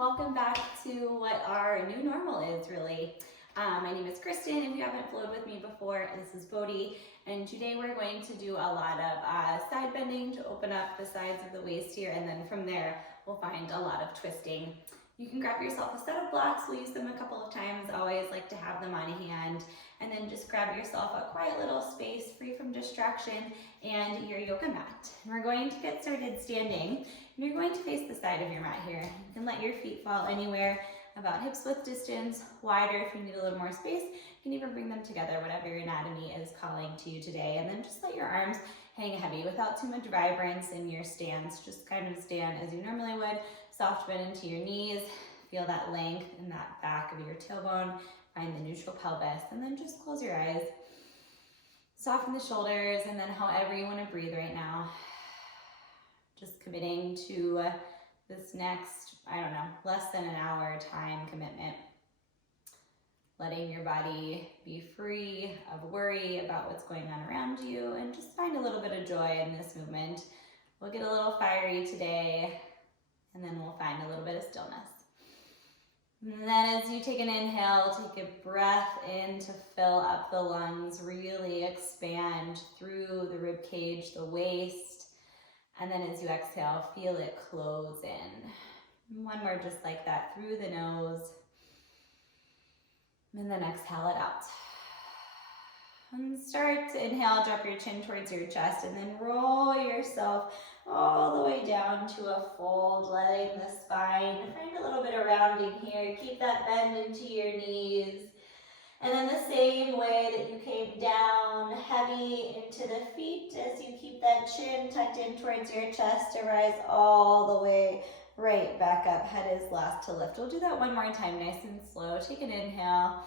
welcome back to what our new normal is really. My name is Kristen. If you haven't flowed with me before, this is Bodhi, and today we're going to do a lot of side bending to open up the sides of the waist here, and then from there we'll find a lot of twisting. You can grab yourself a set of blocks. We'll use them a couple of times. Always like to have them on hand, and then just grab yourself a quiet little space free from distraction and your yoga mat. And we're going to get started standing. And you're going to face the side of your mat here. You can let your feet fall anywhere about hips width distance, wider if you need a little more space. You can even bring them together, whatever your anatomy is calling to you today. And then just let your arms hang heavy without too much vibrance in your stance. Just kind of stand as you normally would. Soft bend into your knees. Feel that length in that back of your tailbone. Find the neutral pelvis. And then just close your eyes. Soften the shoulders, and then however you want to breathe right now. Just committing to this next, less than an hour time commitment. Letting your body be free of worry about what's going on around you, and just find a little bit of joy in this movement. We'll get a little fiery today, and then we'll find a little bit of stillness. And then as you take an inhale, take a breath in to fill up the lungs, really expand through the rib cage, the waist. And then as you exhale, feel it close in. One more just like that, through the nose. And then exhale it out. And start to inhale, drop your chin towards your chest, and then roll yourself all the way down to a fold, letting the spine find a little bit of rounding here. Keep that bend into your knees. And then the same way that you came down heavy into the feet, as you keep that chin tucked in towards your chest to rise all the way right back up. Head is last to lift. We'll do that one more time, nice and slow. Take an inhale.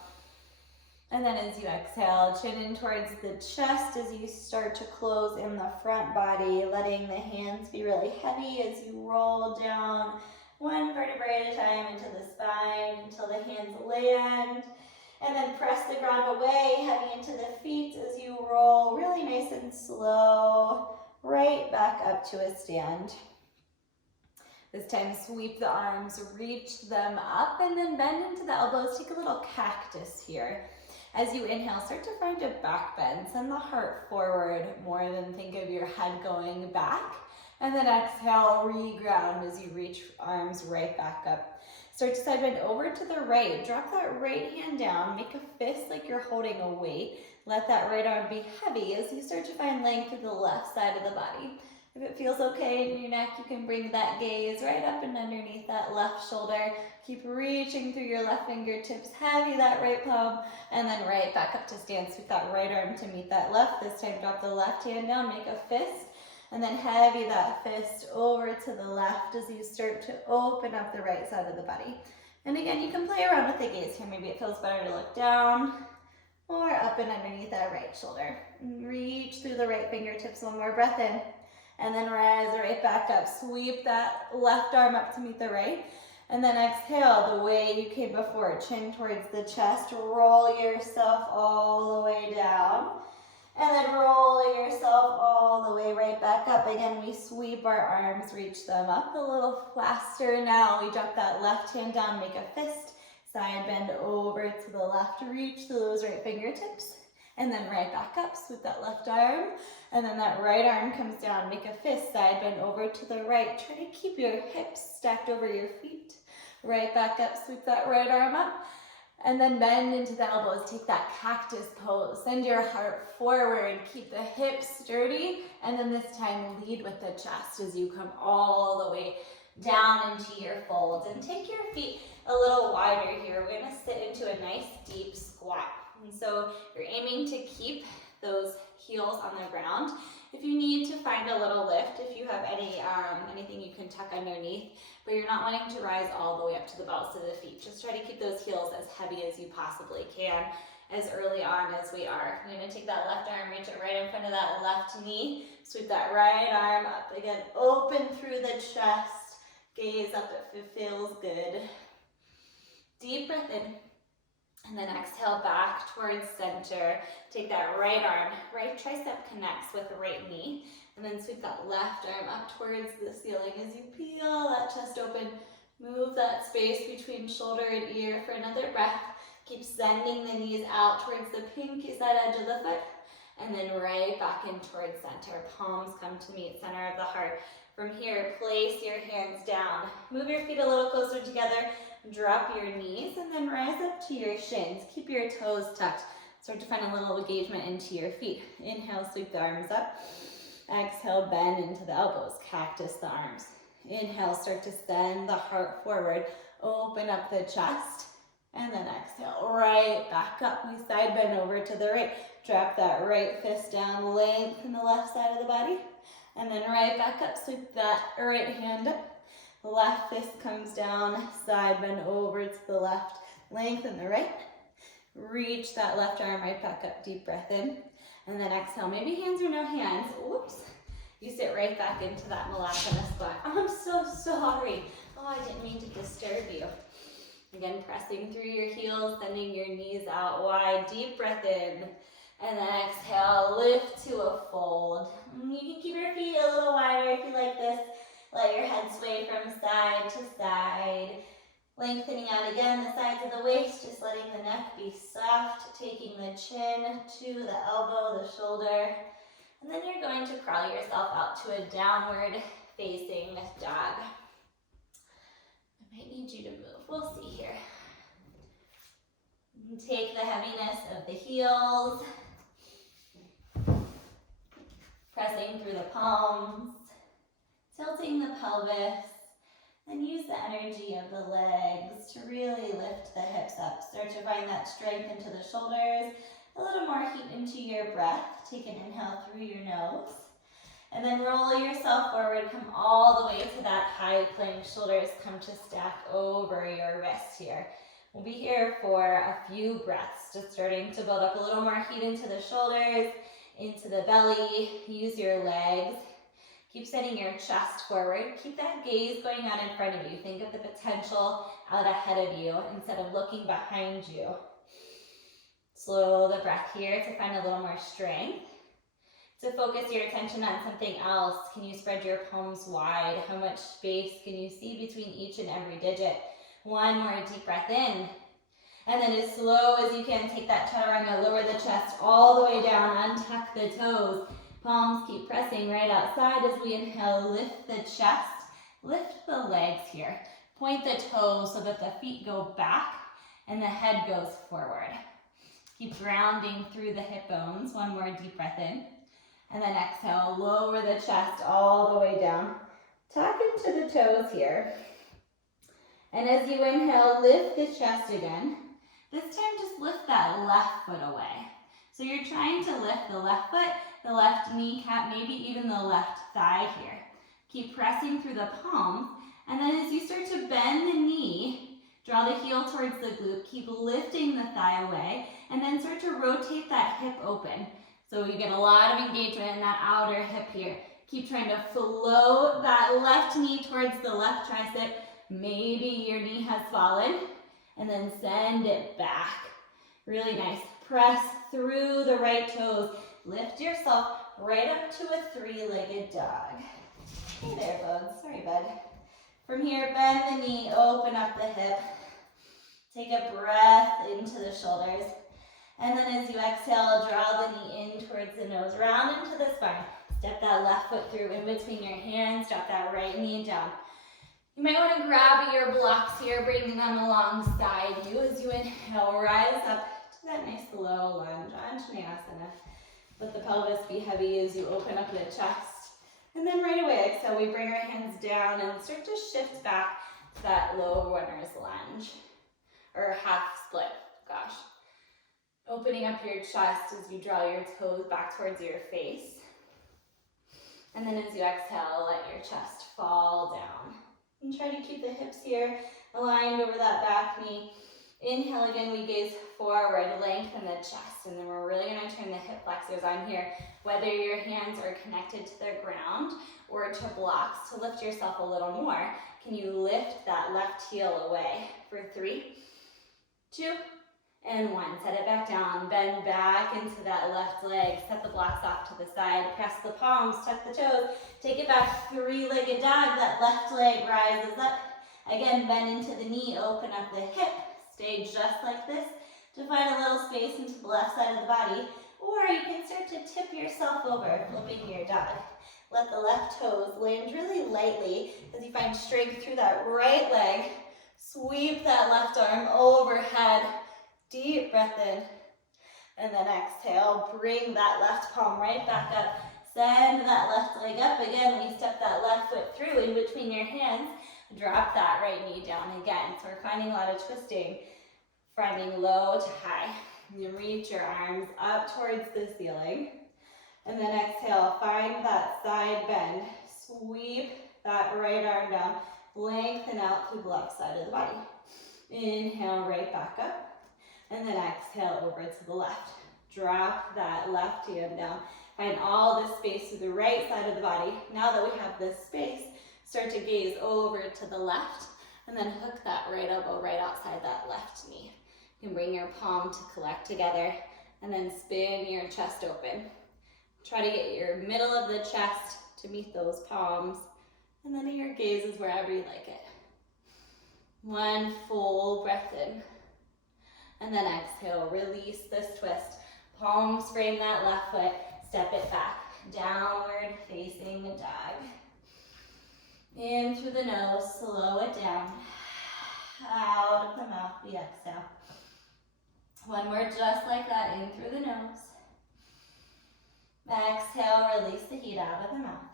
And then as you exhale, chin in towards the chest as you start to close in the front body, letting the hands be really heavy as you roll down one vertebrae at a time into the spine until the hands land. And then press the ground away, heavy into the feet as you roll really nice and slow, right back up to a stand. This time, sweep the arms, reach them up, and then bend into the elbows. Take a little cactus here. As you inhale, start to find a back bend. Send the heart forward more than think of your head going back. And then exhale, reground as you reach arms right back up. Start to side bend over to the right. Drop that right hand down. Make a fist like you're holding a weight. Let that right arm be heavy as you start to find length to the left side of the body. If it feels okay in your neck, you can bring that gaze right up and underneath that left shoulder. Keep reaching through your left fingertips, heavy that right palm, and then right back up to stand. Sweep that right arm to meet that left. This time, drop the left hand down, make a fist, and then heavy that fist over to the left as you start to open up the right side of the body. And again, you can play around with the gaze here. Maybe it feels better to look down or up and underneath that right shoulder. And reach through the right fingertips. One more breath in. And then rise right back up. Sweep that left arm up to meet the right. And then exhale the way you came before. Chin towards the chest. Roll yourself all the way down. And then roll yourself all the way right back up. Again, we sweep our arms, reach them up a little faster now. We drop that left hand down, make a fist. Side bend over to the left. Reach through those right fingertips. And then right back up, sweep that left arm, and then that right arm comes down, make a fist, side bend over to the right. Try to keep your hips stacked over your feet. Right back up, sweep that right arm up, and then bend into the elbows, take that cactus pose. Send your heart forward, keep the hips sturdy, and then this time lead with the chest as you come all the way down into your folds. And take your feet a little wider here. We're gonna sit into a nice deep squat. And so you're aiming to keep those heels on the ground. If you need to find a little lift, if you have anything you can tuck underneath, but you're not wanting to rise all the way up to the balls of the feet, just try to keep those heels as heavy as you possibly can as early on as we are. You're gonna take that left arm, reach it right in front of that left knee, sweep that right arm up. Again, open through the chest, gaze up if it feels good. Deep breath in. And then exhale back towards center. Take that right arm, right tricep connects with the right knee. And then sweep that left arm up towards the ceiling as you peel that chest open. Move that space between shoulder and ear for another breath. Keep sending the knees out towards the pinky side edge of the foot, and then right back in towards center. Palms come to meet center of the heart. From here, place your hands down. Move your feet a little closer together. Drop your knees, and then rise up to your shins. Keep your toes tucked. Start to find a little engagement into your feet. Inhale, sweep the arms up. Exhale, bend into the elbows. Cactus the arms. Inhale, start to send the heart forward. Open up the chest. And then exhale, right back up. We side bend over to the right. Drop that right fist down, lengthen the left side of the body. And then right back up, sweep that right hand up. Left fist comes down, side bend over to the left. Lengthen the right. Reach that left arm right back up, deep breath in. And then exhale, maybe hands or no hands. Whoops. You sit right back into that Malasana squat. I'm so sorry. Oh, I didn't mean to disturb you. Again, pressing through your heels, sending your knees out wide. Deep breath in. And then exhale, lift to a fold. You can keep your feet a little wider if you like this. Let your head sway from side to side. Lengthening out again the sides of the waist, just letting the neck be soft, taking the chin to the elbow, the shoulder. And then you're going to crawl yourself out to a downward facing dog. I might need you to move. We'll see here. Take the heaviness of the heels. Pressing through the palms. Tilting the pelvis. And use the energy of the legs to really lift the hips up. Start to find that strength into the shoulders. A little more heat into your breath. Take an inhale through your nose. And then roll yourself forward. Come all the way to that high plank. Shoulders come to stack over your wrists here. We'll be here for a few breaths. Just starting to build up a little more heat into the shoulders, into the belly. Use your legs. Keep sending your chest forward. Keep that gaze going out in front of you. Think of the potential out ahead of you instead of looking behind you. Slow the breath here to find a little more strength. To focus your attention on something else, can you spread your palms wide? How much space can you see between each and every digit? One more deep breath in. And then as slow as you can, take that chaturanga, lower the chest all the way down, untuck the toes. Palms keep pressing right outside as we inhale, lift the chest, lift the legs here. Point the toes so that the feet go back and the head goes forward. Keep grounding through the hip bones. One more deep breath in. And then exhale, lower the chest all the way down. Tuck into the toes here. And as you inhale, lift the chest again. This time just lift that left foot away. So you're trying to lift the left foot, the left kneecap, maybe even the left thigh here. Keep pressing through the palms, and then as you start to bend the knee, draw the heel towards the glute, keep lifting the thigh away, and then start to rotate that hip open. So you get a lot of engagement in that outer hip here. Keep trying to float that left knee towards the left tricep. Maybe your knee has fallen, and then send it back. Really nice. Press through the right toes. Lift yourself right up to a three-legged dog. Hey there, bud. Sorry, bud. From here, bend the knee, open up the hip. Take a breath into the shoulders. And then as you exhale, draw the knee in towards the nose, round into the spine. Step that left foot through in between your hands. Drop that right knee down. You might want to grab your blocks here, bringing them alongside you as you inhale, rise up to that nice low lunge, Anjaneyasana. Let the pelvis be heavy as you open up the chest. And then right away, exhale, we bring our hands down and start to shift back to that low runner's lunge, or half split, gosh. Opening up your chest as you draw your toes back towards your face. And then as you exhale, let your chest fall down. And try to keep the hips here aligned over that back knee. Inhale again, we gaze forward, lengthen the chest, and then we're really going to turn the hip flexors on here. Whether your hands are connected to the ground or to blocks, to lift yourself a little more, can you lift that left heel away for 3, 2, and 1. Set it back down, bend back into that left leg, set the blocks off to the side, press the palms, tuck the toes, take it back, three-legged dog, that left leg rises up, Again, bend into the knee, open up the hip, stay just like this to find a little space into the left side of the body, or you can start to tip yourself over, flipping your dog. Let the left toes land really lightly as you find strength through that right leg. Sweep that left arm overhead. Deep breath in. And then exhale, bring that left palm right back up. Send that left leg up. Again, we step that left foot through in between your hands. Drop that right knee down again. So we're finding a lot of twisting, finding low to high. You reach your arms up towards the ceiling. And then exhale, find that side bend. Sweep that right arm down. Lengthen out through the left side of the body. Inhale, right back up. And then exhale over to the left. Drop that left hand down. Find all this space to the right side of the body. Now that we have this space, start to gaze over to the left and then hook that right elbow right outside that left knee. You can bring your palm to collect together and then spin your chest open. Try to get your middle of the chest to meet those palms, and then your gaze is wherever you like it. One full breath in. And then exhale, release this twist. Palms frame that left foot, step it back. Downward facing dog. In through the nose, slow it down. Out of the mouth, we exhale. One more just like that, in through the nose. Exhale, release the heat out of the mouth.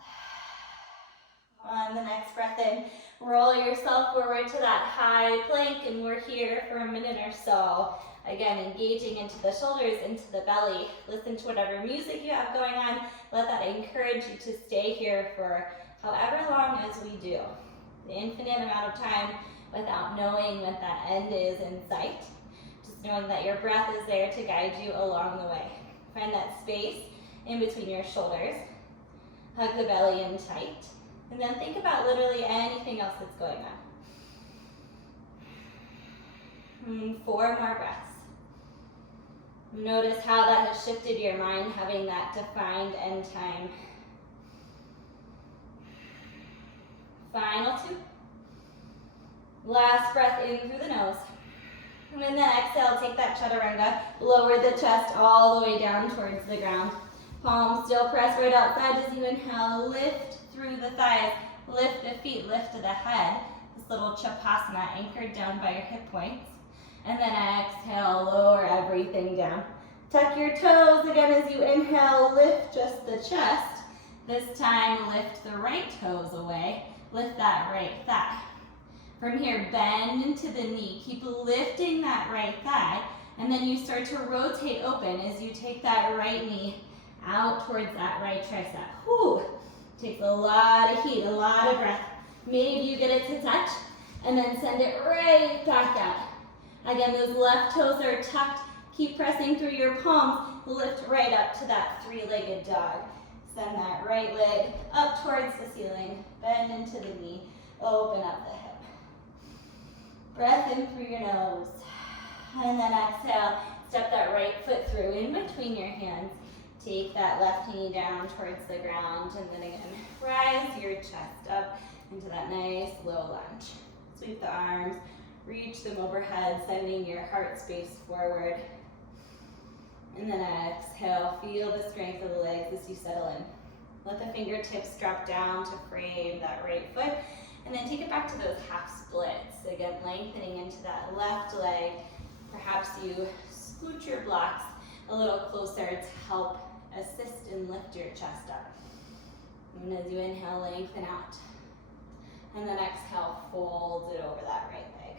On the next breath in, roll yourself forward to that high plank, and we're here for a minute or so. Again, engaging into the shoulders, into the belly. Listen to whatever music you have going on. Let that encourage you to stay here for however long as we do. The infinite amount of time without knowing what that end is in sight. Just knowing that your breath is there to guide you along the way. Find that space in between your shoulders. Hug the belly in tight. And then think about literally anything else that's going on. 4 more breaths. Notice how that has shifted your mind, having that defined end time. Final 2. Last breath in through the nose. And then exhale, take that chaturanga, lower the chest all the way down towards the ground. Palms still press right outside as you inhale, lift through the thighs, lift the feet, lift the head. This little chapasana anchored down by your hip points. And then exhale, lower everything down. Tuck your toes again as you inhale, lift just the chest. This time, lift the right toes away. Lift that right thigh. From here, bend into the knee. Keep lifting that right thigh. And then you start to rotate open as you take that right knee out towards that right tricep. Whew. Takes a lot of heat, a lot of breath. Maybe you get it to touch, and then send it right back out. Again, those left toes are tucked. Keep pressing through your palms. Lift right up to that 3-legged dog. Send that right leg up towards the ceiling. Bend into the knee. Open up the hip. Breath in through your nose. And then exhale. Step that right foot through in between your hands. Take that left knee down towards the ground. And then again, rise your chest up into that nice low lunge. Sweep the arms. Reach them overhead, sending your heart space forward. And then exhale, feel the strength of the legs as you settle in. Let the fingertips drop down to frame that right foot. And then take it back to those half splits. Again, lengthening into that left leg. Perhaps you scoot your blocks a little closer to help assist and lift your chest up. And as you inhale, lengthen out. And then exhale, fold it over that right leg.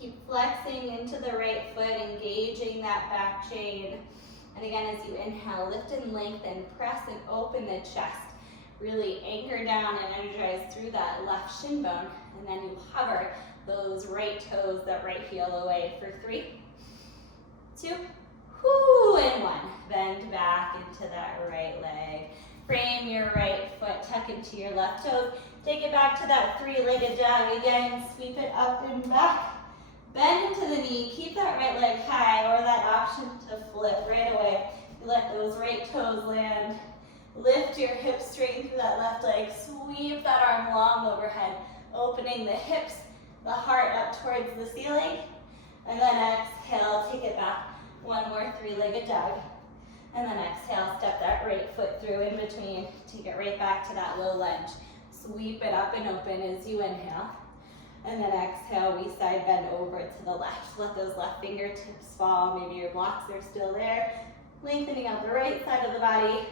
Keep flexing into the right foot, engaging that back chain. And again, as you inhale, lift and lengthen, press and open the chest. Really anchor down and energize through that left shin bone. And then you hover those right toes, that right heel away for 3, 2, and 1. Bend back into that right leg. Frame your right foot, tuck into your left toes. Take it back to that 3-legged dog again. Sweep it up and back. Bend into the knee, keep that right leg high, or that option to flip right away. You let those right toes land. Lift your hips straight through that left leg. Sweep that arm long overhead, opening the hips, the heart up towards the ceiling. And then exhale, take it back. One more three-legged dog. And then exhale, step that right foot through in between. Take it right back to that low lunge. Sweep it up and open as you inhale. And then exhale, we side bend over to the left. Let those left fingertips fall. Maybe your blocks are still there. Lengthening out the right side of the body.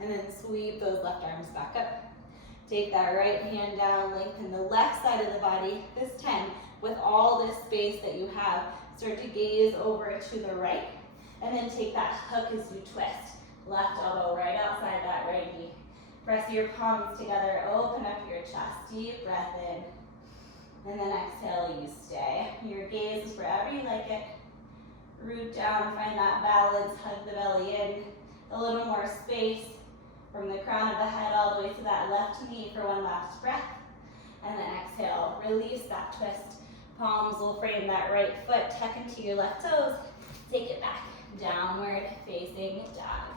And then sweep those left arms back up. Take that right hand down, lengthen the left side of the body. This time, with all this space that you have, start to gaze over to the right. And then take that hook as you twist. Left elbow right outside that right knee. Press your palms together, open up your chest. Deep breath in. And then exhale, you stay. Your gaze is wherever you like it. Root down, find that balance, hug the belly in. A little more space from the crown of the head all the way to that left knee for one last breath. And then exhale, release that twist. Palms will frame that right foot, tuck into your left toes. Take it back, downward facing dog.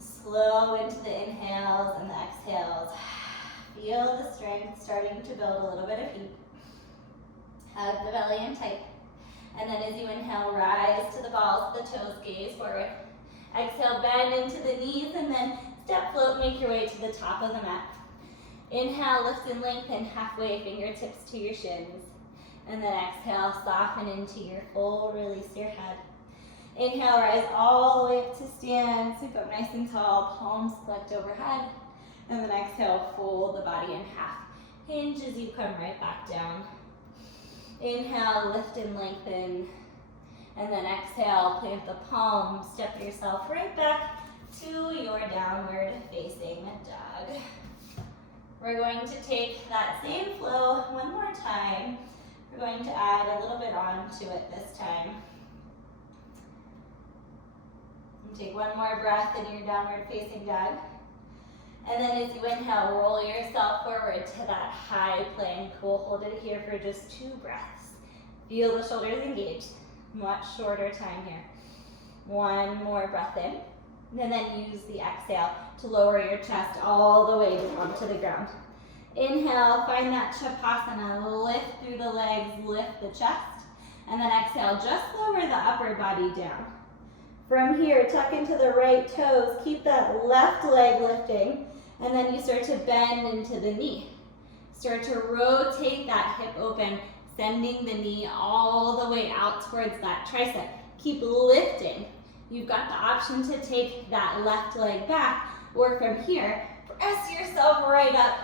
Slow into the inhales and the exhales. Feel the strength starting to build a little bit of heat. Hug the belly in tight. And then as you inhale, rise to the balls of the toes, gaze forward. Exhale, bend into the knees, and then step float, make your way to the top of the mat. Inhale, lift and lengthen halfway, fingertips to your shins. And then exhale, soften into your full, release your head. Inhale, rise all the way up to stand, sit up nice and tall, palms collect overhead. And then exhale, fold the body in half. Hinge as you come right back down. Inhale, lift and lengthen. And then exhale, plant the palms, step yourself right back to your downward facing dog. We're going to take that same flow one more time. We're going to add a little bit on to it this time. And take one more breath in your downward facing dog. And then as you inhale, roll yourself forward to that high plank. We'll hold it here for just 2 breaths. Feel the shoulders engaged. Much shorter time here. One more breath in. And then use the exhale to lower your chest all the way down to the ground. Inhale, find that Shavasana. Lift through the legs, lift the chest. And then exhale, just lower the upper body down. From here, tuck into the right toes. Keep that left leg lifting. And then you start to bend into the knee. Start to rotate that hip open, sending the knee all the way out towards that tricep. Keep lifting. You've got the option to take that left leg back, or from here, press yourself right up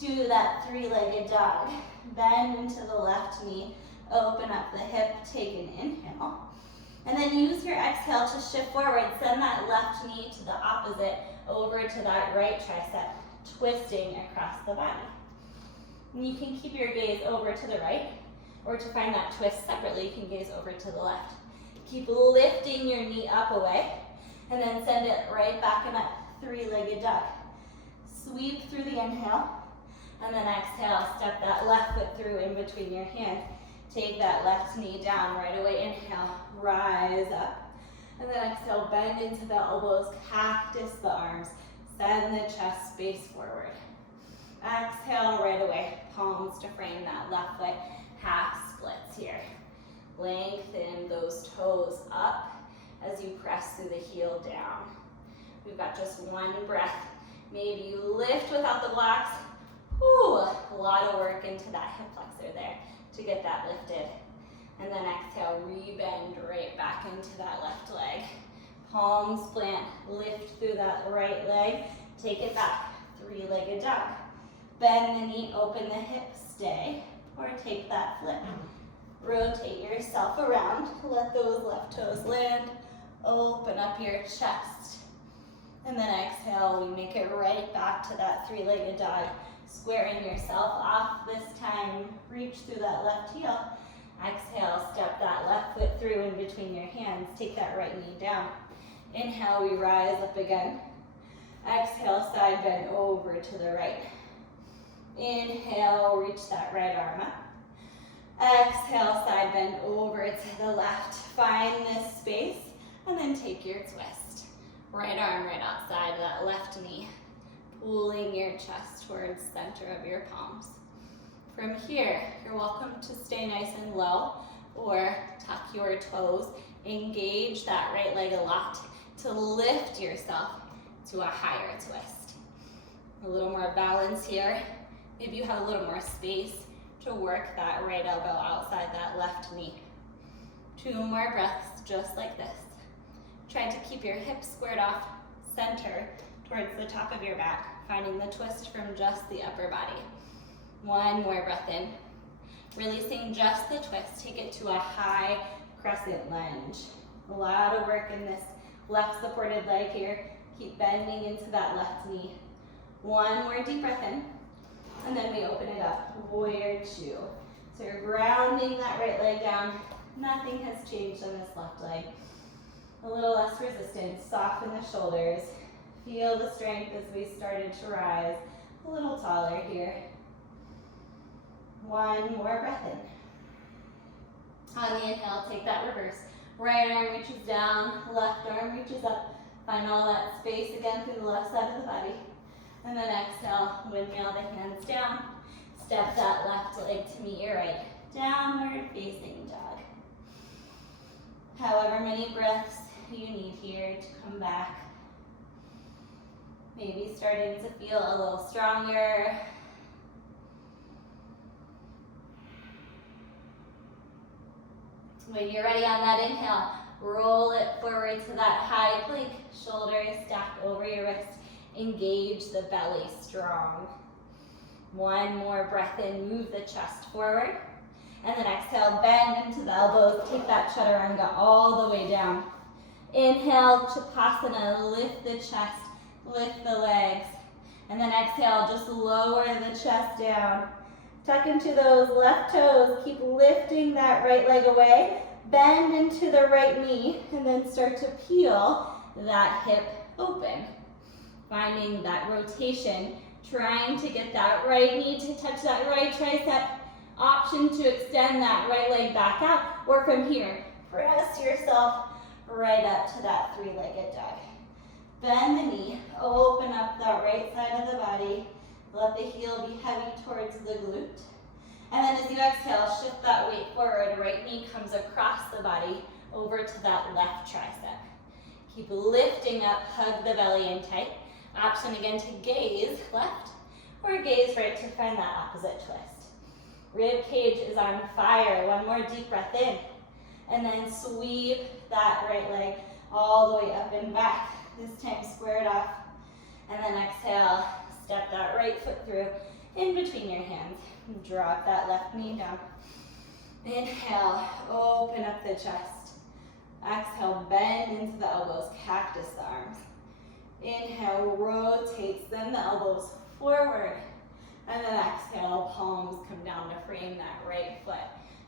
to that 3-legged dog. Bend into the left knee, open up the hip, take an inhale. And then use your exhale to shift forward. Send that left knee to the opposite, over to that right tricep, twisting across the body. And you can keep your gaze over to the right, or to find that twist separately, you can gaze over to the left. Keep lifting your knee up away, and then send it right back in that 3-legged dog. Sweep through the inhale, and then exhale, step that left foot through in between your hands. Take that left knee down right away. Inhale, rise up. And then exhale, bend into the elbows, cactus the arms. Send the chest space forward. Exhale right away, palms to frame that left foot. Half splits here. Lengthen those toes up as you press through the heel down. We've got just one breath. Maybe you lift without the blocks. Whew, a lot of work into that hip flexor there to get that lifted. And then exhale, rebend right back into that left leg. Palms plant, lift through that right leg. Take it back, 3-legged dog. Bend the knee, open the hip, stay. Or take that flip. Rotate yourself around. Let those left toes land. Open up your chest. And then exhale, we make it right back to that 3-legged dog. Squaring yourself off this time. Reach through that left heel. Exhale, step that left foot through in between your hands. Take that right knee down. Inhale, we rise up again. Exhale, side bend over to the right. Inhale, reach that right arm up. Exhale, side bend over to the left. Find this space, and then take your twist. Right arm right outside that left knee, pulling your chest towards the center of your palms. From here, you're welcome to stay nice and low or tuck your toes. Engage that right leg a lot to lift yourself to a higher twist. A little more balance here. Maybe you have a little more space to work that right elbow outside that left knee. 2 more breaths just like this. Try to keep your hips squared off center towards the top of your back, finding the twist from just the upper body. 1 more breath in. Releasing just the twist, take it to a high crescent lunge. A lot of work in this left supported leg here. Keep bending into that left knee. 1 more deep breath in, and then we open it up, warrior 2. So you're grounding that right leg down. Nothing has changed on this left leg. A little less resistance, soften the shoulders. Feel the strength as we started to rise. A little taller here. 1 more breath in. On the inhale, take that reverse. Right arm reaches down, left arm reaches up. Find all that space again through the left side of the body. And then exhale, windmill the hands down. Step that left leg to meet your right. Downward facing dog. However many breaths you need here to come back. Maybe starting to feel a little stronger. When you're ready on that inhale, roll it forward to that high plank. Shoulders stacked over your wrist. Engage the belly strong. 1 more breath in, move the chest forward. And then exhale, bend into the elbows. Take that chaturanga all the way down. Inhale, Chapasana, lift the chest, lift the legs. And then exhale, just lower the chest down. Tuck into those left toes. Keep lifting that right leg away. Bend into the right knee, and then start to peel that hip open. Finding that rotation, trying to get that right knee to touch that right tricep. Option to extend that right leg back out, or from here, press yourself right up to that 3-legged dog. Bend the knee, open up that right side of the body. Let the heel be heavy towards the glute. And then as you exhale, shift that weight forward. Right knee comes across the body over to that left tricep. Keep lifting up, hug the belly in tight. Option again to gaze left or gaze right to find that opposite twist. Rib cage is on fire. 1 more deep breath in. And then sweep that right leg all the way up and back. This time square it off. And then exhale, step that right foot through in between your hands. Drop that left knee down. Inhale, open up the chest. Exhale, bend into the elbows, cactus the arms. Inhale, rotate, send the elbows forward. And then exhale, palms come down to frame that right foot.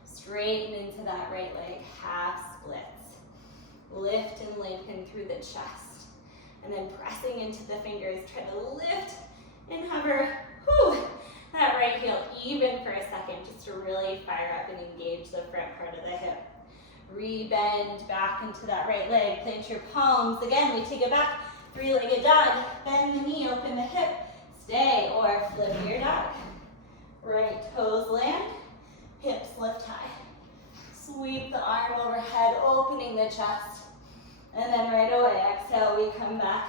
Straighten into that right leg, half splits. Lift and lengthen through the chest. And then pressing into the fingers, try to lift and hover. Whew. That right heel even for a second, just to really fire up and engage the front part of the hip. Rebend back into that right leg. Plant your palms. Again, we take it back. 3-legged dog. Bend the knee, open the hip. Stay or flip your dog. Right toes land. Hips lift high. Sweep the arm overhead, opening the chest. And then right away, exhale, we come back.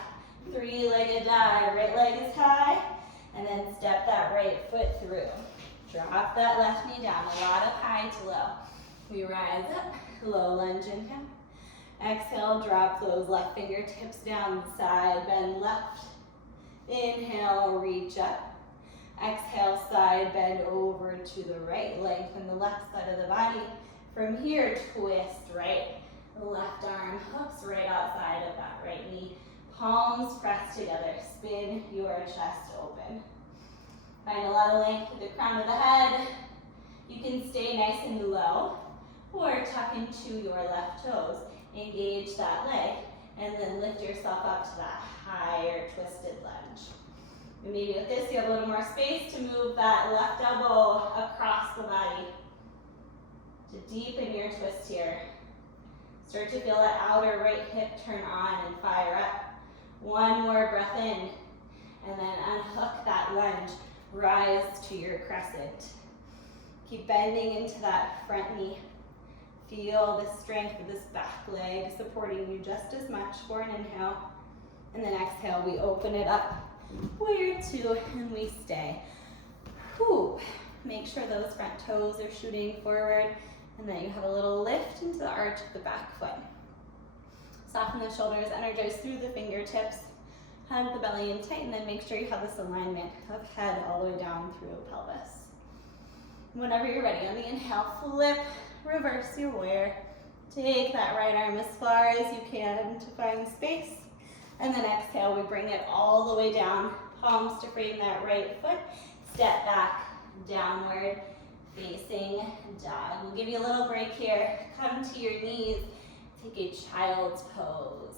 3-legged dog. Right leg is high. And then step that right foot through. Drop that left knee down. A lot of high to low. We rise up. Low lunge inhale. Exhale, drop those left fingertips down, side bend left. Inhale, reach up. Exhale, side bend over to the right. Lengthen the left side of the body. From here, twist right. Left arm hooks right outside of that right knee. Palms press together. Spin your chest open. Find a lot of length at the crown of the head. You can stay nice and low or tuck into your left toes. Engage that leg and then lift yourself up to that higher twisted lunge. And maybe with this you have a little more space to move that left elbow across the body to deepen your twist here. Start to feel that outer right hip turn on and fire up. One more breath in, and then unhook that lunge. Rise to your crescent. Keep bending into that front knee. Feel the strength of this back leg supporting you just as much for an inhale. And then exhale, we open it up. Warrior two, and we stay. Whew. Make sure those front toes are shooting forward, and then you have a little lift into the arch of the back foot. Soften the shoulders, energize through the fingertips. Hug the belly in tight, and then make sure you have this alignment of head all the way down through the pelvis. Whenever you're ready, on the inhale, flip, reverse your warrior. Take that right arm as far as you can to find space. And then exhale, we bring it all the way down. Palms to frame that right foot. Step back, downward, facing dog. We'll give you a little break here. Come to your knees. Take a child's pose.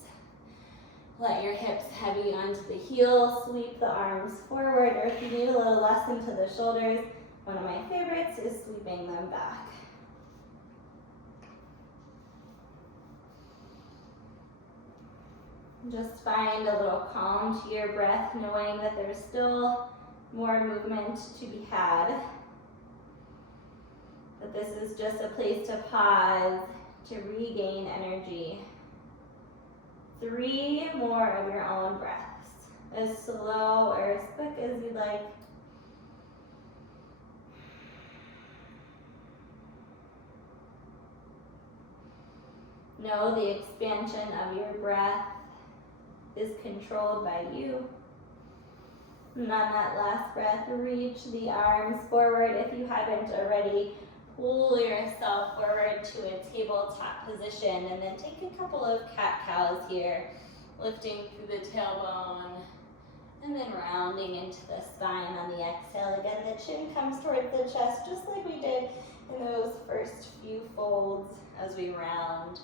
Let your hips heavy onto the heels. Sweep the arms forward, or if you need a little less into the shoulders, one of my favorites is sweeping them back. Just find a little calm to your breath, knowing that there's still more movement to be had. But this is just a place to pause, to regain energy. 3 more of your own breaths, as slow or as quick as you'd like. Know the expansion of your breath is controlled by you. And on that last breath, reach the arms forward. If you haven't already, pull yourself forward to a tabletop position, and then take a couple of cat-cows here, lifting through the tailbone, and then rounding into the spine on the exhale. Again, the chin comes towards the chest, just like we did in those first few folds as we round.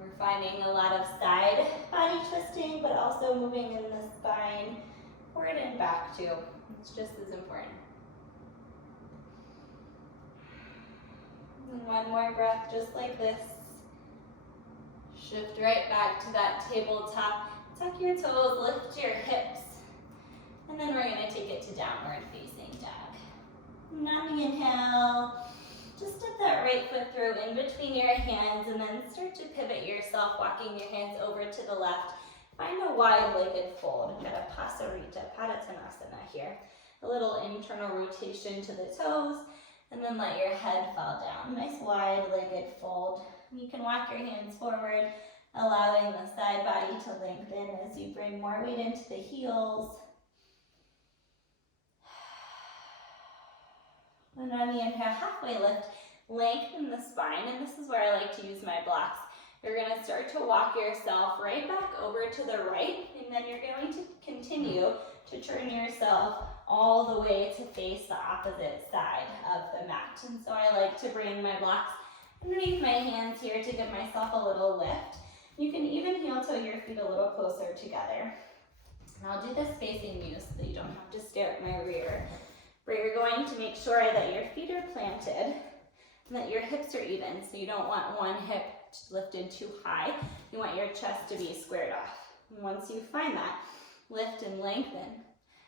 We're finding a lot of side body twisting, but also moving in the spine, forward and back too. It's just as important. And one more breath just like this. Shift right back to that tabletop. Tuck your toes, lift your hips. And then we're going to take it to downward facing dog. And on the inhale, just step that right foot through in between your hands, and then start to pivot yourself, walking your hands over to the left. Find a wide-legged fold. We've got a Pasarita, Padottanasana here. A little internal rotation to the toes, and then let your head fall down. Nice wide-legged fold. You can walk your hands forward, allowing the side body to lengthen as you bring more weight into the heels. And on the inhale, halfway lift, lengthen the spine, and this is where I like to use my blocks. You're going to start to walk yourself right back over to the right, and then you're going to continue to turn yourself all the way to face the opposite side of the mat. And so I like to bring my blocks underneath my hands here to give myself a little lift. You can even heel toe your feet a little closer together. And I'll do this facing you so that you don't have to stare at my rear. Where you're going to make sure that your feet are planted and that your hips are even. So you don't want one hip lifted too high. You want your chest to be squared off. And once you find that, lift and lengthen.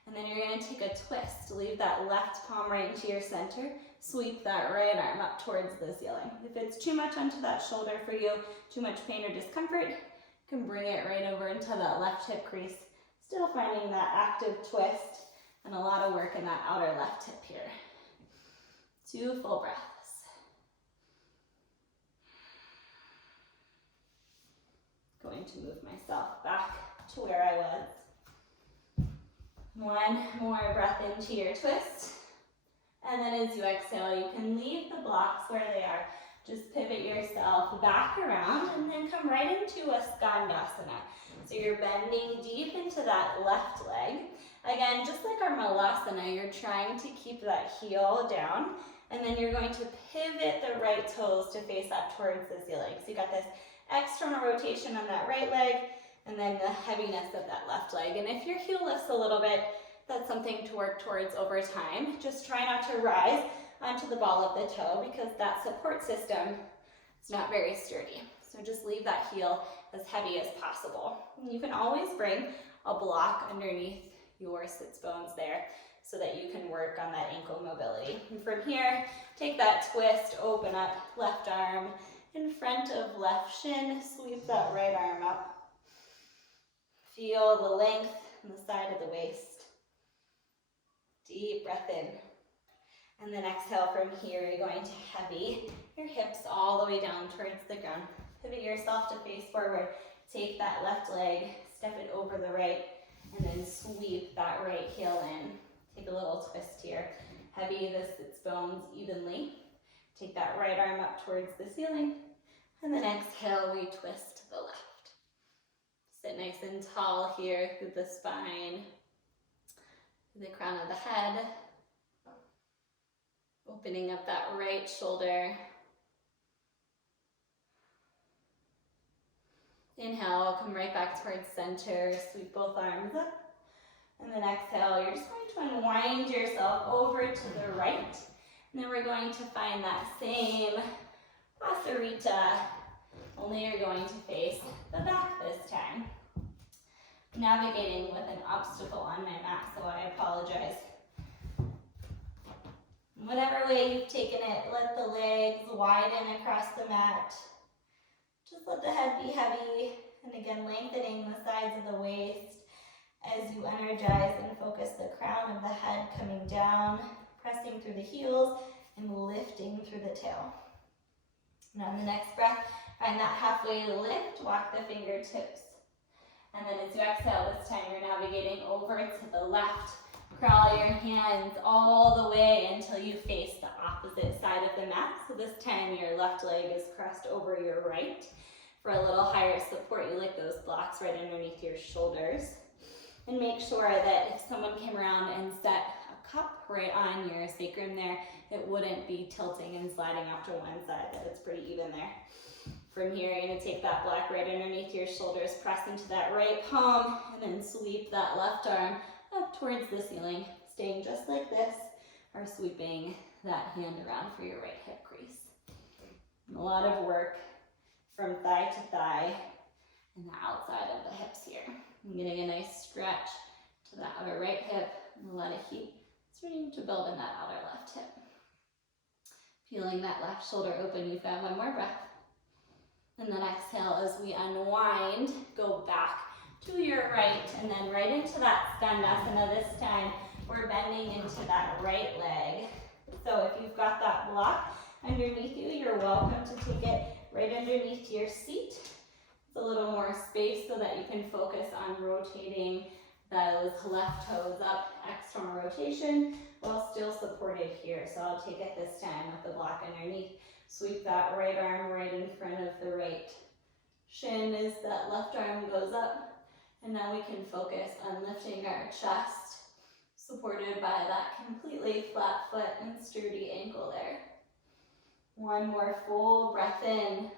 And then you're going to take a twist. Leave that left palm right into your center. Sweep that right arm up towards the ceiling. If it's too much onto that shoulder for you, too much pain or discomfort, you can bring it right over into that left hip crease. Still finding that active twist. And a lot of work in that outer left hip here. 2 full breaths. Going to move myself back to where I was. 1 more breath into your twist. And then as you exhale, you can leave the blocks where they are. Just pivot yourself back around and then come right into a Skandasana. So you're bending deep into that left leg. Again, just like our Malasana, you're trying to keep that heel down, and then you're going to pivot the right toes to face up towards the ceiling. So you got this external rotation on that right leg, and then the heaviness of that left leg. And if your heel lifts a little bit, that's something to work towards over time. Just try not to rise onto the ball of the toe because that support system is not very sturdy. So just leave that heel as heavy as possible. And you can always bring a block underneath your sits bones there so that you can work on that ankle mobility. And from here, take that twist, open up left arm in front of left shin, sweep that right arm up. Feel the length on the side of the waist. Deep breath in. And then exhale from here, you're going to heavy your hips all the way down towards the ground. Pivot yourself to face forward. Take that left leg, step it over the right, and then sweep that right heel in. Take a little twist here. Heavy the sits bones evenly. Take that right arm up towards the ceiling, and then exhale, we twist to the left. Sit nice and tall here through the spine, through the crown of the head. Opening up that right shoulder. Inhale, come right back towards center, sweep both arms up. And then exhale, you're just going to unwind yourself over to the right. And then we're going to find that same Pasarita, only you're going to face the back this time. Navigating with an obstacle on my mat, so I apologize. Whatever way you've taken it, let the legs widen across the mat. Just let the head be heavy, and again, lengthening the sides of the waist as you energize and focus the crown of the head coming down, pressing through the heels and lifting through the tail. Now on the next breath, find that halfway lift, walk the fingertips. And then as you exhale, this time you're navigating over to the left. Crawl your hands all the way until you face the opposite side of the mat. So this time your left leg is crossed over your right. For a little higher support, you lick those blocks right underneath your shoulders. And make sure that if someone came around and set a cup right on your sacrum there, it wouldn't be tilting and sliding off to one side, that it's pretty even there. From here, you're gonna take that block right underneath your shoulders, press into that right palm, and then sweep that left arm up towards the ceiling, staying just like this, or sweeping that hand around for your right hip crease. And a lot of work from thigh to thigh and the outside of the hips here. I'm getting a nice stretch to the outer right hip and a lot of heat starting to build in that outer left hip. Feeling that left shoulder open, you've got one more breath. And then exhale as we unwind, go back to your right and then right into that Skandasana. This time we're bending into that right leg. So if you've got that block underneath you, you're welcome to take it right underneath your seat. It's a little more space so that you can focus on rotating those left toes up, external rotation, while still supported here. So I'll take it this time with the block underneath. Sweep that right arm right in front of the right shin as that left arm goes up. And now we can focus on lifting our chest, supported by that completely flat foot and sturdy ankle there. One more full breath in.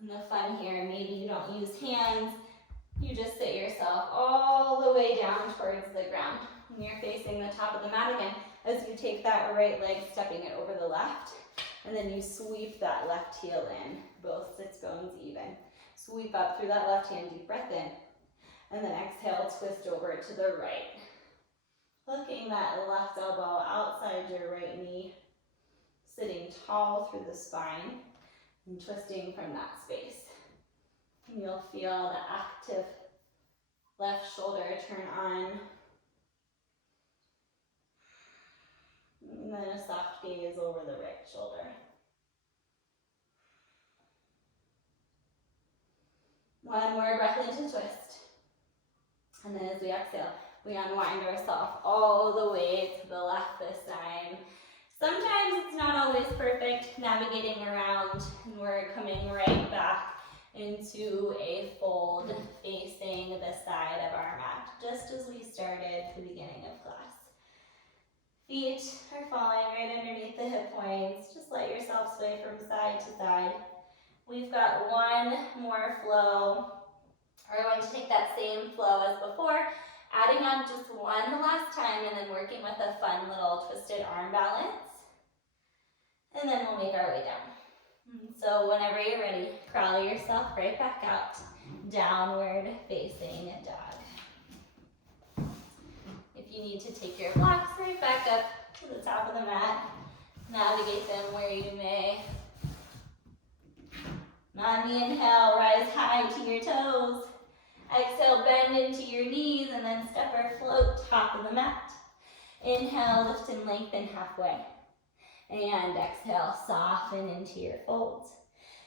And the fun here, maybe you don't use hands, you just sit yourself all the way down towards the ground. And you're facing the top of the mat again as you take that right leg, stepping it over the left, and then you sweep that left heel in, both sits bones even. Sweep up through that left hand, deep breath in, and then exhale, twist over to the right. Hooking that left elbow outside your right knee, sitting tall through the spine, and twisting from that space. And you'll feel the active left shoulder turn on. And then a soft gaze over the right shoulder. One more breath into twist. And then as we exhale, we unwind ourselves all the way to the left this time. Sometimes it's not always perfect navigating around, and we're coming right back into a fold facing the side of our mat, just as we started at the beginning of class. Feet are falling right underneath the hip points. Just let yourself sway from side to side. We've got one more flow. We're going to take that same flow as before, adding on just one last time and then working with a fun little twisted arm balance. And then we'll make our way down. So whenever you're ready, crawl yourself right back out downward facing dog. If you need to take your blocks right back up to the top of the mat, navigate them where you may. On the inhale, rise high to your toes. Exhale, bend into your knees and then step or float top of the mat. Inhale, lift and lengthen halfway. And exhale, soften into your folds.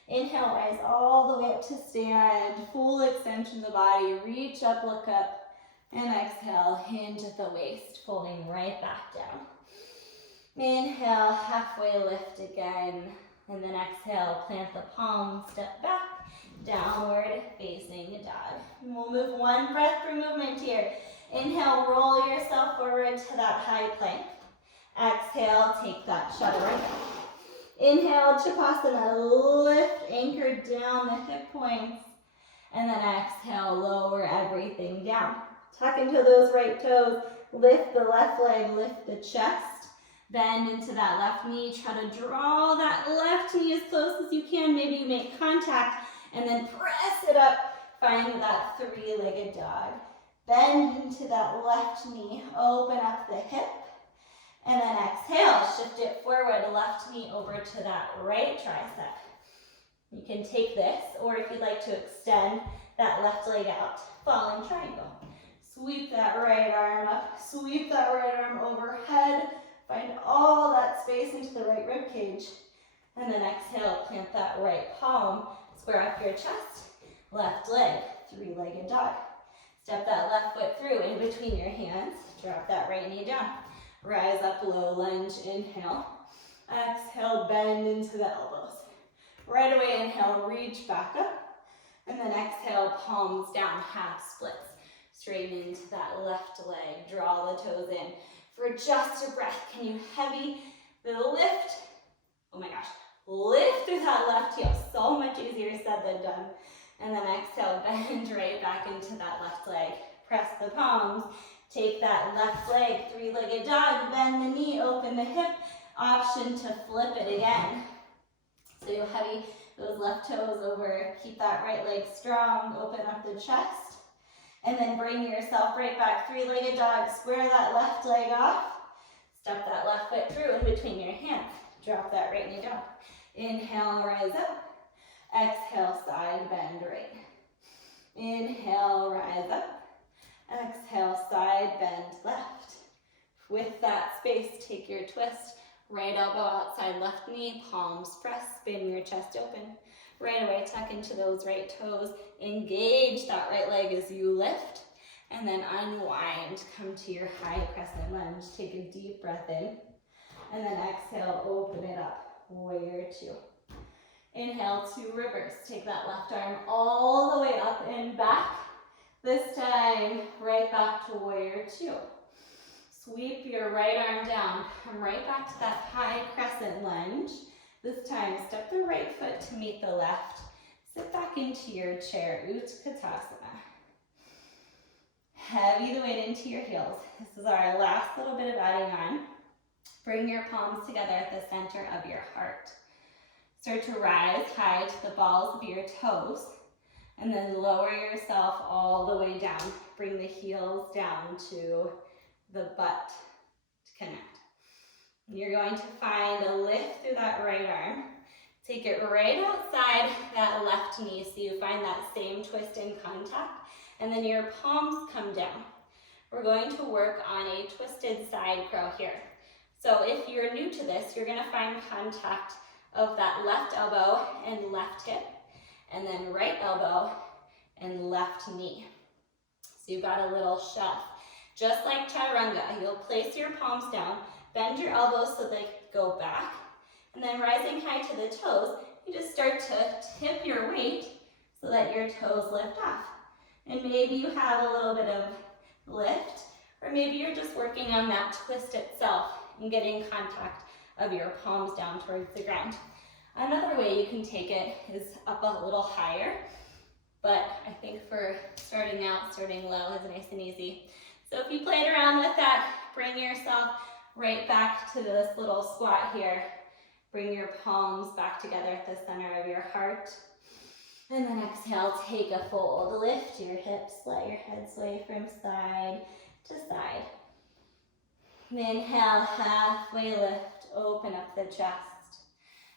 Inhale, rise all the way up to stand. Full extension of the body. Reach up, look up. And exhale, hinge at the waist, folding right back down. Inhale, halfway lift again. And then exhale, plant the palms, step back, downward facing dog. And we'll move one breath per movement here. Inhale, roll yourself forward to that high plank. Exhale, take that chaturanga. Inhale, Chapasana, lift, anchor down the hip points. And then exhale, lower everything down. Tuck into those right toes, lift the left leg, lift the chest. Bend into that left knee. Try to draw that left knee as close as you can. Maybe you make contact and then press it up. Find that three-legged dog. Bend into that left knee. Open up the hip. And then exhale, shift it forward. Left knee over to that right tricep. You can take this, or if you'd like to extend that left leg out, fallen triangle. Sweep that right arm up. Sweep that right arm overhead. Find all that space into the right rib cage. And then exhale, plant that right palm. Square up your chest. Left leg, three-legged dog. Step that left foot through in between your hands. Drop that right knee down. Rise up, low lunge, inhale. Exhale, bend into the elbows. Right away, inhale, reach back up. And then exhale, palms down, half splits. Straighten into that left leg. Draw the toes in. For just a breath, can you heavy the lift? Oh my gosh, lift through that left heel. So much easier said than done. And then exhale, bend right back into that left leg. Press the palms. Take that left leg, three-legged dog. Bend the knee, open the hip. Option to flip it again. So you heavy those left toes over. Keep that right leg strong. Open up the chest. And then bring yourself right back, three-legged dog. Square that left leg off. Step that left foot through in between your hands. Drop that right knee down. Inhale, rise up. Exhale, side bend right. Inhale, rise up. Exhale, side bend left. With that space, take your twist. Right elbow outside left knee, palms press, spin your chest open. Right away, tuck into those right toes. Engage that right leg as you lift. And then unwind. Come to your high crescent lunge. Take a deep breath in. And then exhale, open it up. Warrior two. Inhale to reverse. Take that left arm all the way up and back. This time, right back to warrior two. Sweep your right arm down. Come right back to that high crescent lunge. This time, step the right foot to meet the left. Sit back into your chair, Utkatasana. Heavy the weight into your heels. This is our last little bit of adding on. Bring your palms together at the center of your heart. Start to rise high to the balls of your toes. And then lower yourself all the way down. Bring the heels down to the butt to connect. You're going to find a lift through that right arm. Take it right outside that left knee so you find that same twist in contact. And then your palms come down. We're going to work on a twisted side crow here. So if you're new to this, you're going to find contact of that left elbow and left hip. And then right elbow and left knee. So you've got a little shelf. Just like chaturanga, you'll place your palms down. Bend your elbows so they go back. And then rising high to the toes, you just start to tip your weight so that your toes lift off. And maybe you have a little bit of lift, or maybe you're just working on that twist itself and getting contact of your palms down towards the ground. Another way you can take it is up a little higher, but I think for starting out, starting low is nice and easy. So if you played around with that, bring yourself right back to this little squat here. Bring your palms back together at the center of your heart. And then exhale, take a fold. Lift your hips, let your head sway from side to side. Inhale, halfway lift, open up the chest.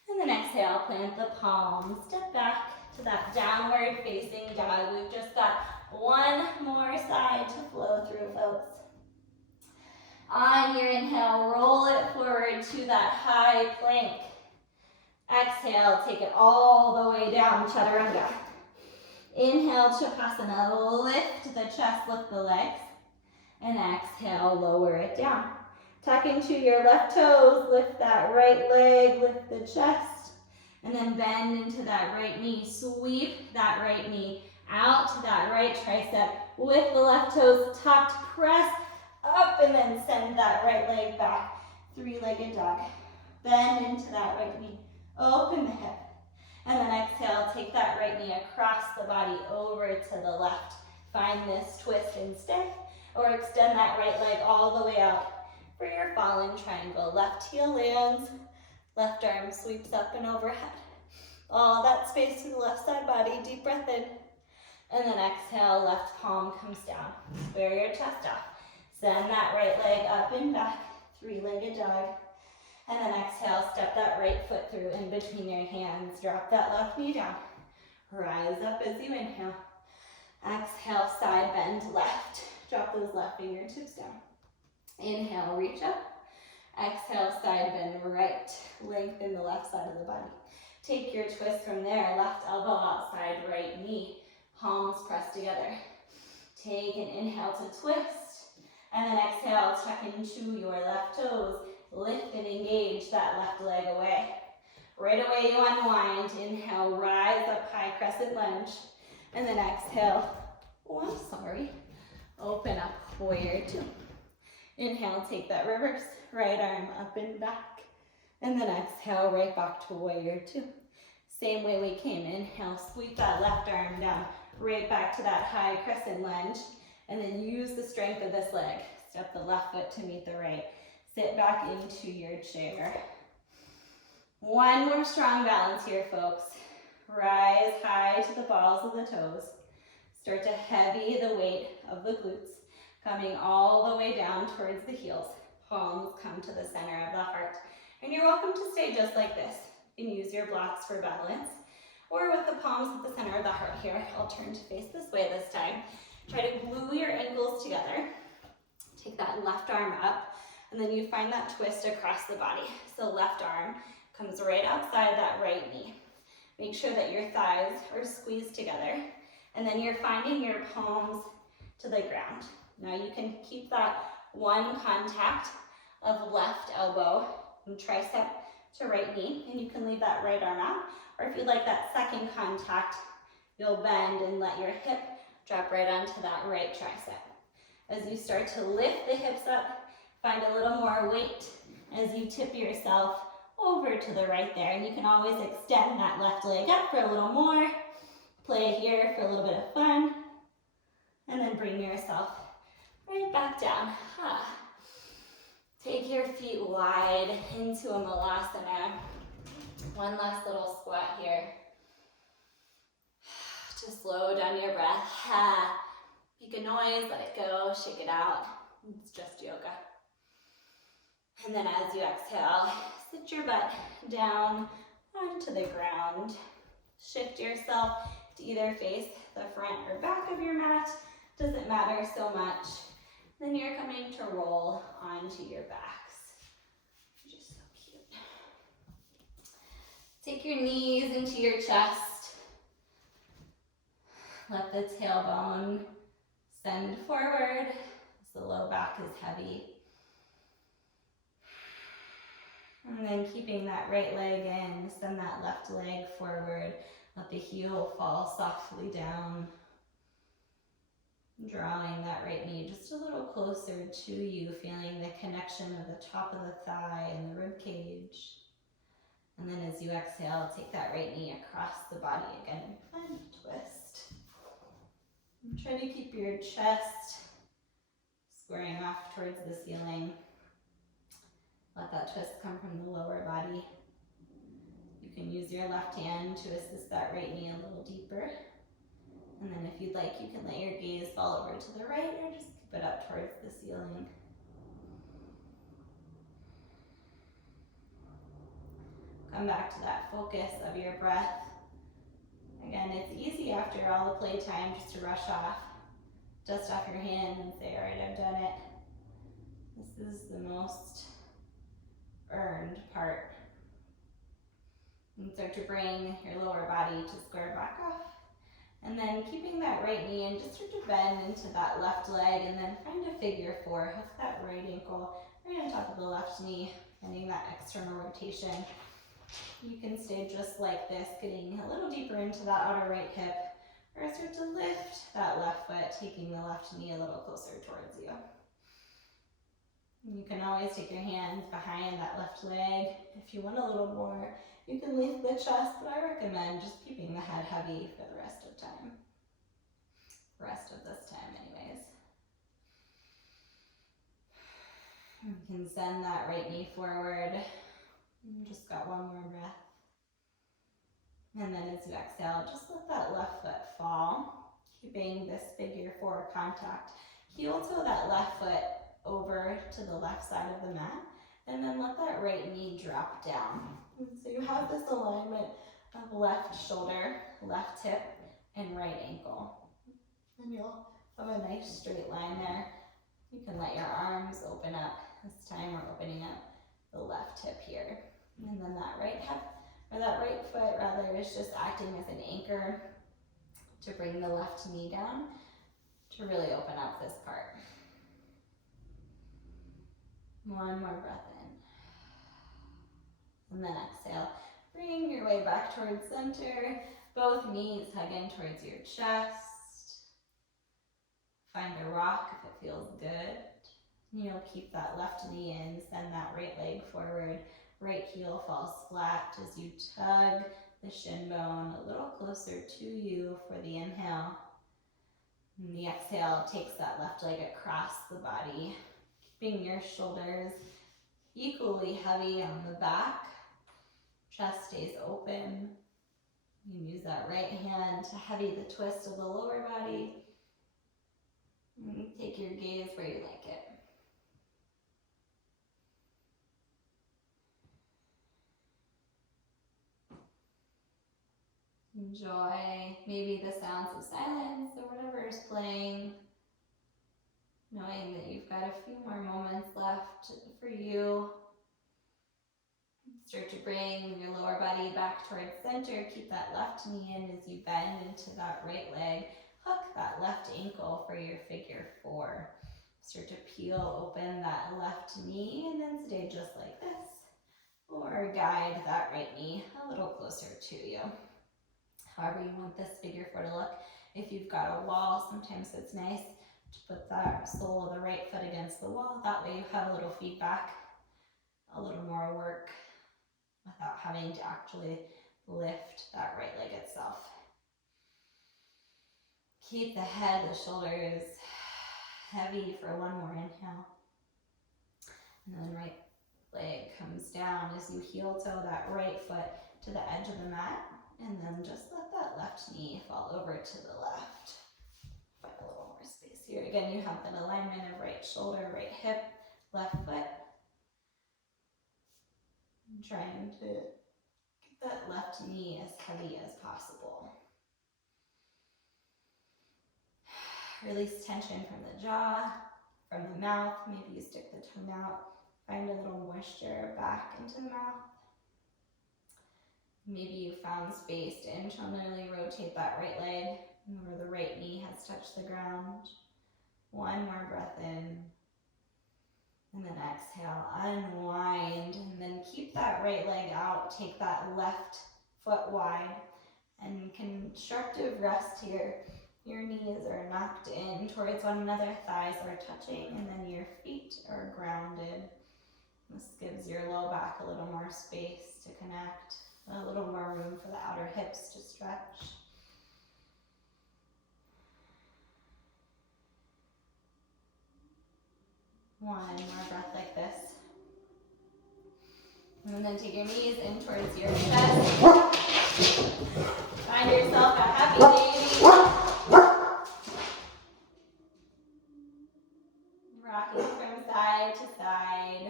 And then exhale, plant the palms, step back to that downward facing dog. We've just got one more side to flow through, folks. On your inhale, roll it forward to that high plank. Exhale, take it all the way down, chaturanga. Inhale, Shavasana, lift the chest, lift the legs. And exhale, lower it down. Tuck into your left toes, lift that right leg, lift the chest. And then bend into that right knee. Sweep that right knee out to that right tricep with the left toes tucked. Press up and then send that right leg back. Three-legged dog. Bend into that right knee. Open the hip. And then exhale, take that right knee across the body over to the left. Find this twist and stay. Or extend that right leg all the way out for your fallen triangle. Left heel lands, left arm sweeps up and overhead. All that space to the left side body, deep breath in. And then exhale, left palm comes down. Square your chest off. Send that right leg up and back, three-legged dog. And then exhale, step that right foot through in between your hands. Drop that left knee down. Rise up as you inhale. Exhale, side bend left. Drop those left fingertips down. Inhale, reach up. Exhale, side bend right. Lengthen the left side of the body. Take your twist from there. Left elbow outside, right knee. Palms pressed together. Take an inhale to twist. And then exhale, tuck into your left toes. Lift and engage that left leg away. Right away you unwind. Inhale, rise up high, crescent lunge. And then exhale, open up, warrior two. Inhale, take that reverse, right arm up and back. And then exhale, right back to warrior two. Same way we came. Inhale, sweep that left arm down, right back to that high crescent lunge. And then use the strength of this leg. Step the left foot to meet the right. Sit back into your chair. One more strong balance here, folks. Rise high to the balls of the toes. Start to heavy the weight of the glutes, coming all the way down towards the heels. Palms come to the center of the heart. And you're welcome to stay just like this. You can use your blocks for balance, or with the palms at the center of the heart here. I'll turn to face this way this time. Try to glue your ankles together. Take that left arm up, and then you find that twist across the body. So left arm comes right outside that right knee. Make sure that your thighs are squeezed together, and then you're finding your palms to the ground. Now you can keep that one contact of left elbow and tricep to right knee, and you can leave that right arm out, or if you'd like that second contact, you'll bend and let your hip drop right onto that right tricep. As you start to lift the hips up, find a little more weight as you tip yourself over to the right there. And you can always extend that left leg up for a little more. Play here for a little bit of fun. And then bring yourself right back down. Take your feet wide into a malasana. One last little squat here. Just slow down your breath. Make a noise, let it go, shake it out. It's just yoga. And then as you exhale, sit your butt down onto the ground. Shift yourself to either face the front or back of your mat. Doesn't matter so much. Then you're coming to roll onto your backs. Just so cute. Take your knees into your chest. Let the tailbone send forward as the low back is heavy. And then keeping that right leg in, send that left leg forward. Let the heel fall softly down. Drawing that right knee just a little closer to you, feeling the connection of the top of the thigh and the rib cage. And then as you exhale, take that right knee across the body again. And twist. And try to keep your chest squaring off towards the ceiling. Let that twist come from the lower body. You can use your left hand to assist that right knee a little deeper. And then if you'd like, you can let your gaze fall over to the right or just keep it up towards the ceiling. Come back to that focus of your breath. Again, it's easy after all the playtime just to rush off, dust off your hands and say, all right, I've done it. This is the most earned part. And start to bring your lower body to square back off. And then keeping that right knee and just start to bend into that left leg and then find a figure four. Hook that right ankle right on top of the left knee, finding that external rotation. You can stay just like this, getting a little deeper into that outer right hip, or start to lift that left foot, taking the left knee a little closer towards you. You can always take your hands behind that left leg. If you want a little more, you can lift the chest, but I recommend just keeping the head heavy for the rest of time. Rest of this time anyways. You can send that right knee forward. Just got one more breath. And then as you exhale, just let that left foot fall, keeping this figure four contact. Heel toe that left foot over to the left side of the mat, and then let that right knee drop down. And so you have this alignment of left shoulder, left hip, and right ankle. And you'll have a nice straight line there. You can let your arms open up. This time we're opening up the left hip here. And then that right hip, or that right foot rather, is just acting as an anchor to bring the left knee down to really open up this part. One more breath in. And then exhale. Bring your way back towards center. Both knees hug in towards your chest. Find a rock if it feels good. You'll keep that left knee in, send that right leg forward. Right heel falls flat as you tug the shin bone a little closer to you for the inhale. And the exhale takes that left leg across the body, keeping your shoulders equally heavy on the back. Chest stays open. You can use that right hand to heavy the twist of the lower body. And take your gaze where you like it. Enjoy maybe the sounds of silence or whatever is playing, knowing that you've got a few more moments left for you. Start to bring your lower body back towards center. Keep that left knee in as you bend into that right leg. Hook that left ankle for your figure four. Start to peel open that left knee and then stay just like this. Or guide that right knee a little closer to you. However you want this figure four to look. If you've got a wall, sometimes it's nice to put that sole of the right foot against the wall. That way you have a little feedback, a little more work without having to actually lift that right leg itself. Keep the head, the shoulders heavy for one more inhale. And then right leg comes down as you heel toe that right foot to the edge of the mat. And then just let that left knee fall over to the left. Find a little more space here. Again, you have that alignment of right shoulder, right hip, left foot. I'm trying to get that left knee as heavy as possible. Release tension from the jaw, from the mouth. Maybe you stick the tongue out. Find a little moisture back into the mouth. Maybe you found space to internally rotate that right leg where the right knee has touched the ground. One more breath in. And then exhale, unwind. And then keep that right leg out. Take that left foot wide. And constructive rest here. Your knees are knocked in towards one another. Thighs are touching. And then your feet are grounded. This gives your low back a little more space to connect. A little more room for the outer hips to stretch. One more breath like this. And then take your knees in towards your chest. Find yourself a happy baby. Rocking from side to side.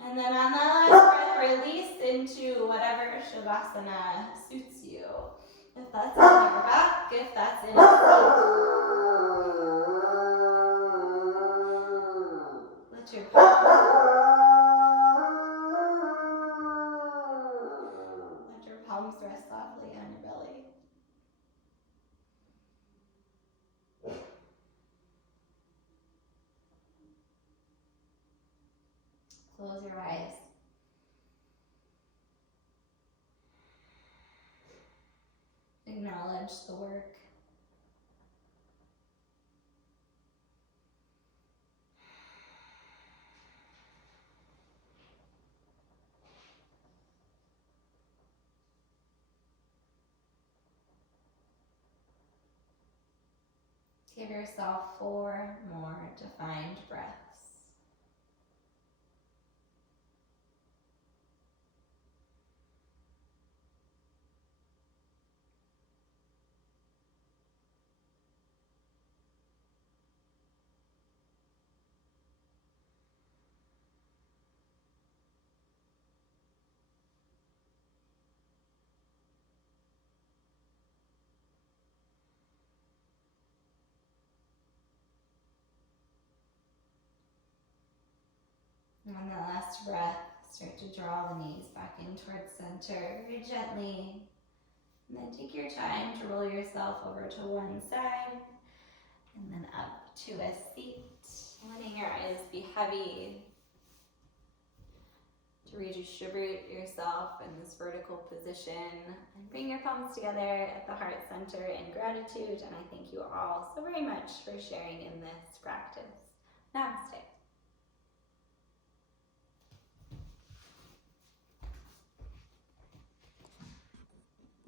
And then on that last breath, release into whatever Shavasana suits you. If that's on your back, if that's in a seat. Let your palms rest softly on your belly. Close your eyes. Acknowledge the work. Give yourself 4 more defined breaths. And on that last breath, start to draw the knees back in towards center very gently. And then take your time to roll yourself over to one side and then up to a seat. Letting your eyes be heavy. To redistribute yourself in this vertical position. And bring your palms together at the heart center in gratitude. And I thank you all so very much for sharing in this practice. Namaste.